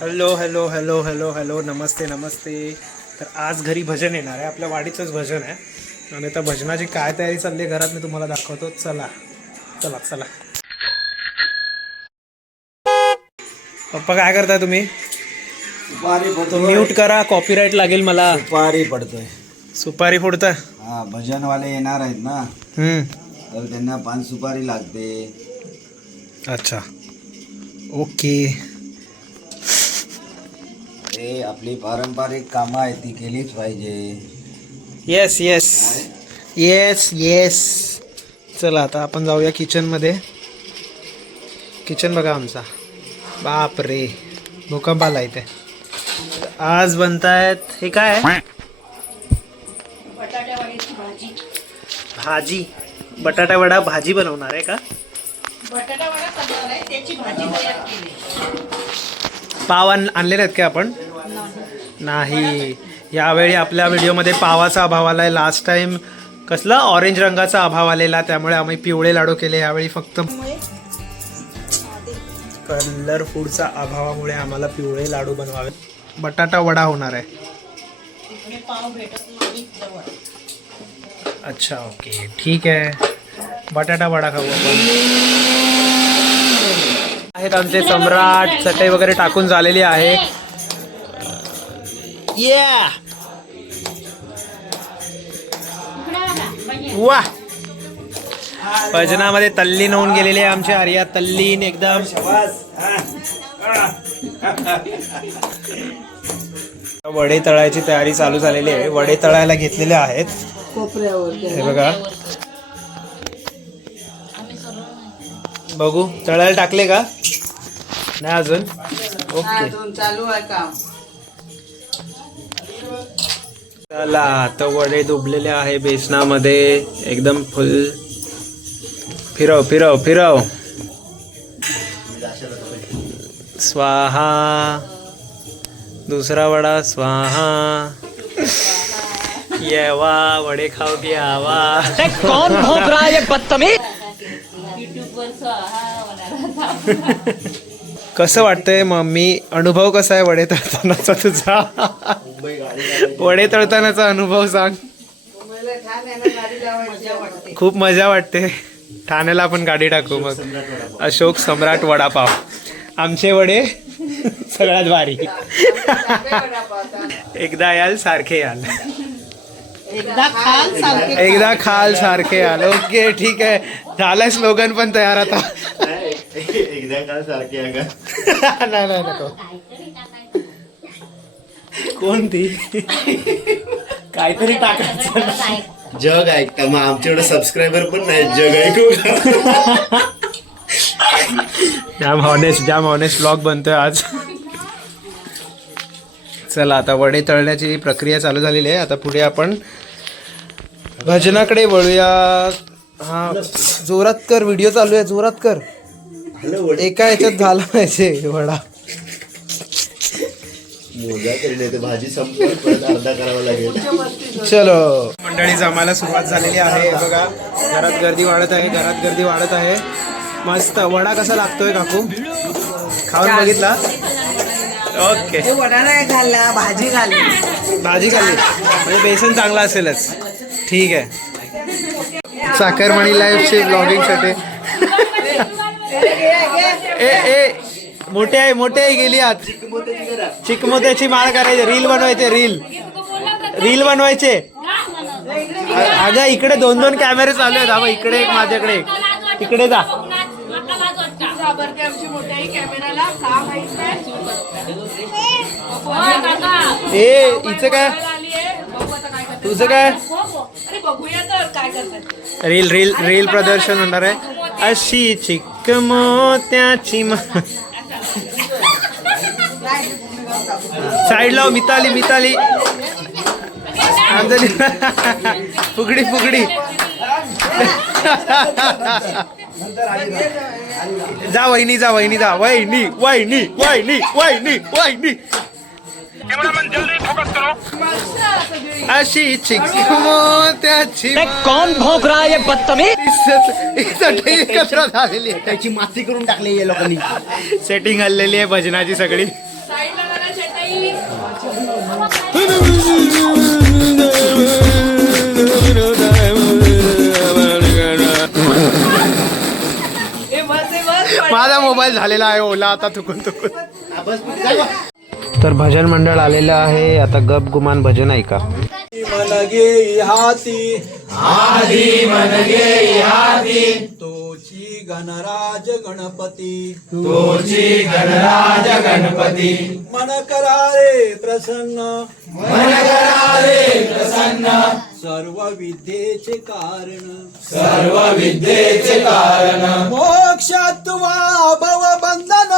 Hello hello hello hello hello नमस्ते नमस्ते. तर आज घरी भजन येणार आहे, आपल्या वाडीचंच भजन आहे आणि त्या भजनाची काय तयारी चालली आहे घरात मी तुम्हाला दाखवतो. चला चला चला. पप्पा काय करताय तुम्ही? सुपारी तो म्यूट करा, कॉपीराईट लागेल मला. सुपारी पडतोय. सुपारी फोडता? हा, भजनवाले येणार आहेत ना, तर त्यांना पान सुपारी लागते. अच्छा ओके. हे आपली पारंपरिक कामं आहेत, ती केलीच पाहिजे. Yes yes yes yes. चला आता आपण जाऊया किचनमध्ये. किचन बघा आमचा, बाप रे भूकंप आला इथे. आज बनतायत हे काय भाजी, बटाटा वडा भाजी बनवणार आहे का? बटाटा वडा करणार आहे, त्याची भाजी तयार केली. पाव आणलेले आहेत का आपण? नाही. यावेळी आपल्या व्हिडिओमध्ये पावाचा अभाव आलाय. लास्ट टाइम कसला ऑरेंज रंगाचा अभाव आलेला, त्यामुळे आम्ही पिवळे लाडू केले. यावेळी फक्त कलर फूडचा अभावामुळे आम्हाला पिवळे लाडू बनवावे. बटाटा वडा होणार आहे. इकडे पाव भेटत नाही जवळ. अच्छा ओके ठीक आहे, बटाटा वडा खाऊ आपण. आहेत आमचे सम्राट, चटई वगैरे टाकून झालेली आहे. या वा, भजनामध्ये तल्लीन होऊन गेलेले आमचे आर्या, तल्लीन एकदम. वडे तळायची तयारी चालू झालेली आहे. वडे तळायला घेतलेले आहेत हे बघा. बघू तळायला टाकले का? नाही अजून. ओके चालू आहे काम. चला आता वडे डुबलेले आहे बेसनामध्ये एकदम फुल. फिरव फिरव फिरव. स्वाहा. दुसरा वडा स्वाहा. येवा वडे खाऊ की आवा. कौन भोंक रहा है ये बदतमीज? कसं वाटतंय मम्मी, अनुभव कसा आहे वडे तळतानाचा तुझा? वडे तळतानाचा अनुभव सांग. खूप मजा वाटते. ठाण्याला आपण गाडी टाकू मग. अशोक सम्राट वडापाव, आमचे वडे सगळ्यात भारी. एकदा याल सारखे याल. एकदा खाल सारखे. एकदा खाल सारखे याल. ओके ठीक आहे, झालंय स्लोगन पण तयार आता. एकदा काल सारखे नाही नाही नको. कोणती काहीतरी टाकायचं. जग ऐकता मग आमच्याकडे सबस्क्रायबर पण नाही. जग ऐकू. जाम ऑनेस्ट ब्लॉग बनतोय आज. चला आता वडे तळण्याची प्रक्रिया चालू झालेली आहे. आता पुढे आपण भजनाकडे वळूया. हा जोरात कर, व्हिडिओ चालू आहे, जोरात कर. एका याच्यात झाला पाहिजे वडा. भाजी संपली, परत अर्धा करावा लागेल. चलो मंडळी, जमायला सुरुवात झालेली आहे. बघा घरात गर्दी वाढत आहे, घरात गर्दी वाढत आहे. मस्त वडा कसा लागतोय काकू? खाऊन बघितला? ओके. वडा नाही खाल्ला, भाजी खाल्ली. भाजी खाल्ली म्हणजे बेसन चांगला असेलच. ठीक आहे. साखरमणी लाईफचे ब्लॉगिंगसाठी. ए ए मोठे आहे गेली आज. चिकमोत्याची माळ करायची, रील बनवायचे. रील बनवायचे. अगं इकडे 2 कॅमेरे चालू आहेत. हा इकडे एक, माझ्याकडे एक. तिकडे जा. ए हिचं काय, तुझं काय? रील प्रदर्शन होणार आहे. अशी चिकमोत्याची साईड लाव. मिताली अंजली. फुगडी जा वहिनी अशी चिकमोत्याची. कौन भोंक रहा है ये बदतमीज? एकत्र झालेली आहे. त्याची माती करून टाकली या लोकांनी. सेटिंग हल्लेली आहे भजनाची सगळी. माझा मोबाईल झालेला आहे ओला आता थुकून तर भजन मंडळ आलेलं आहे आता गप गुमान भजन ऐका. मनगे हाती आधी मनगे हाती तोची गणराज गणपती मन करारे प्रसन्न सर्व विद्येचे कारण मोक्षात्वा भवबंधन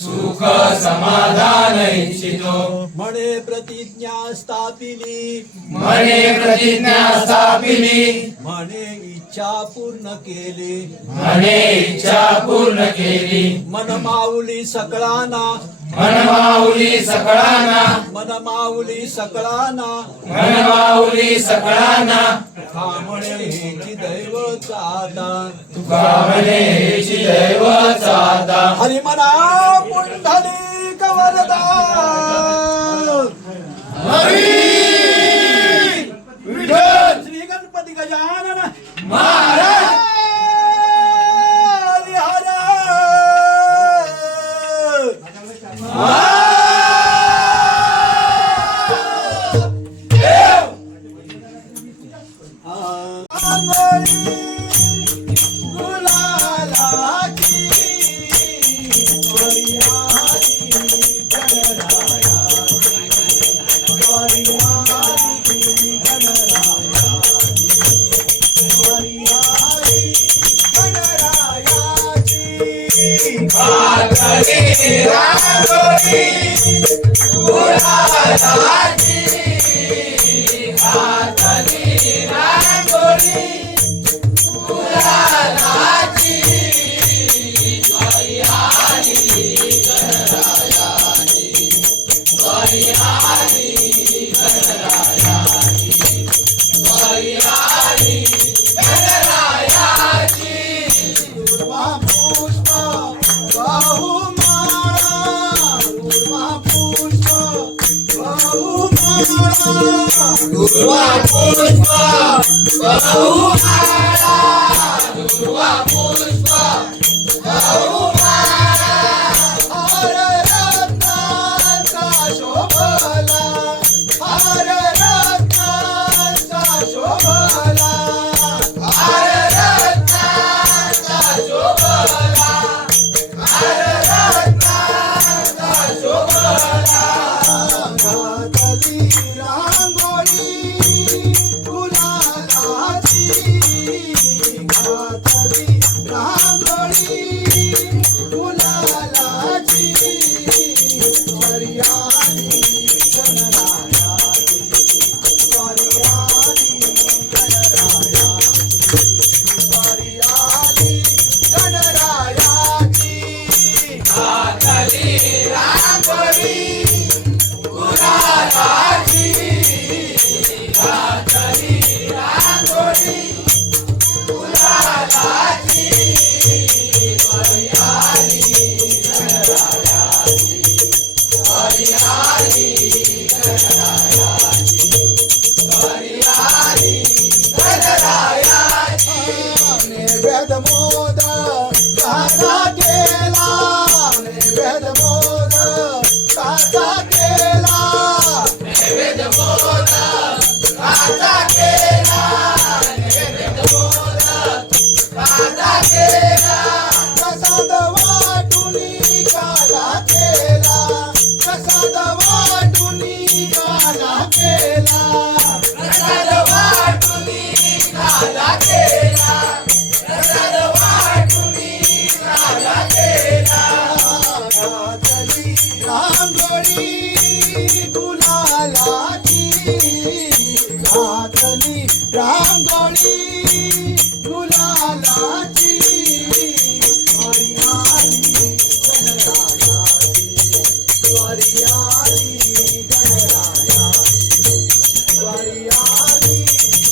सुख समाधान इच्छितो म्हणे प्रतिज्ञा स्थापिली म्हणे इच्छा पूर्ण केली मन माऊली सकळाना म्हणे हेची दैवत आता हरी मना पुंडली कवरदा श्री गणपती गजानन महाराज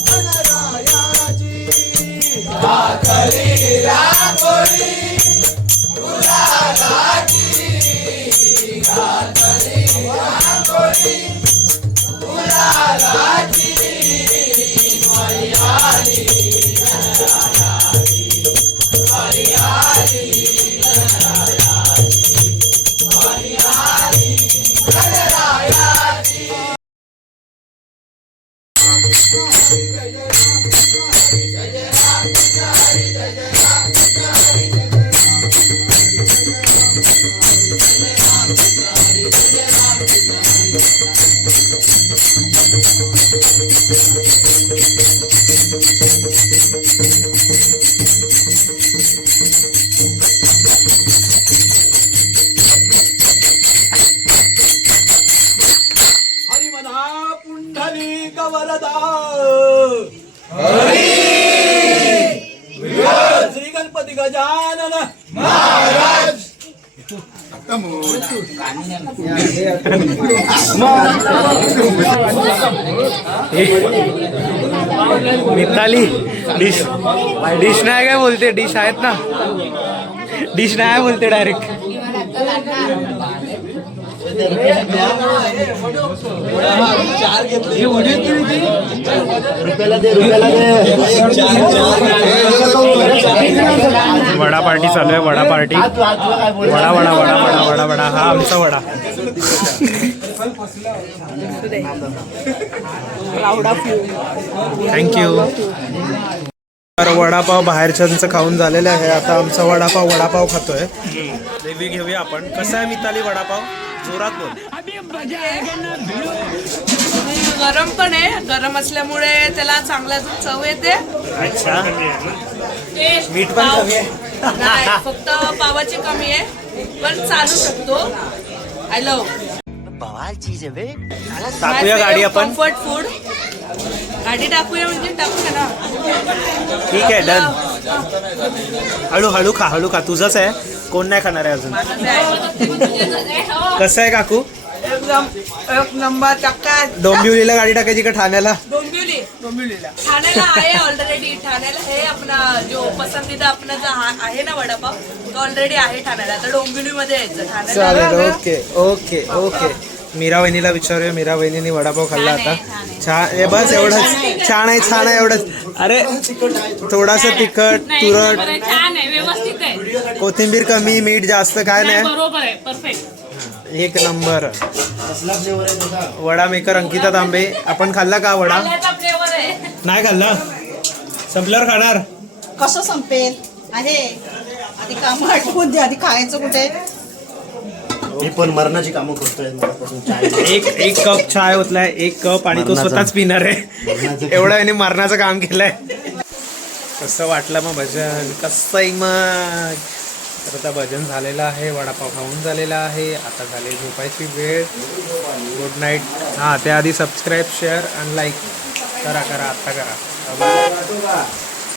गणराया श्री गणपती गजानन मिताली डिश डिश नाही काय बोलते, डिश आहेत ना, डिश नाही बोलते डायरेक्ट. वडा पार्टी चालू आहे, वडा पार्टी. वडा वडा वडा वडा वडा वडा हा आमचा वडा. थँक्यू. तर वडापाव बाहेरच्यांचं खाऊन झालेलं आहे. आता आमचा वडापाव खातोय. रिव्ह्यू घेऊया आपण. कसा आहे मिताली वडापाव? जोरात बोल. गरम पण आहे, गरम असल्यामुळे त्याला चांगला चव येते. अच्छा. मीठ पण कमी आहे. नाही, फक्त पावाची कमी आहे, पण चालू शकतो. I love. टाकूया गाडी आपण. कम्फर्ट फूड गाडी टाकूया म्हणजे टाकूया ना. ठीक आहे, डन. हळू खा. तुझंच आहे, कोण नाही खाणार आहे अजून. कसं आहे काकू? एकदम एक नंबर. टक्का. डोंबिवलीला गाडी टाकायची का ठाण्याला? डोंबिवलीला ठाण्याला आहे ऑलरेडी. ठाण्याला हे आपला जो पसंदीदा आपला जो आहे ना वडापाव, तो ऑलरेडी आहे ठाण्याला. तर डोंबिवलीमध्ये यायचं ठाण्याला. चालेल. ओके. मीरा वहिनीला विचारूया. मीरा वहिनीने वडापाव खाल्ला आता. छान. हे बस एवढंच. छान आहे एवढंच. अरे थोडासा तिखट, तुरट, छान आहे, व्यवस्थित आहे, कोथिंबीर कमी, मीठ जास्त, काय नाही. बरोबर आहे, परफेक्ट. एक नंबर. वडा मेकर अंकिता तांबे. आपण खाल्ला का वडा? फ्लेवर आहे. नाही खाल्ला. संपल्यावर खाणार. कसं संपेल आहे. आधी काम आठवून दे, आधी खायचं कुठे. मी पण मरणाची कामं करतोय. एक कप चाय होतलाय, 1 कप, आणि तो स्वतःच पिणार आहे. एवढं याने मरणाचं काम केलंय. कसं वाटलं मग भजन? कसं मग? तर आता भजन झालेलं आहे, वडापाव खाऊन झालेला आहे. आता झाली झोपायची वेळ. Good night. हां, त्याआधी सबस्क्राईब, शेअर आणि लाईक करा. आत्ता करा.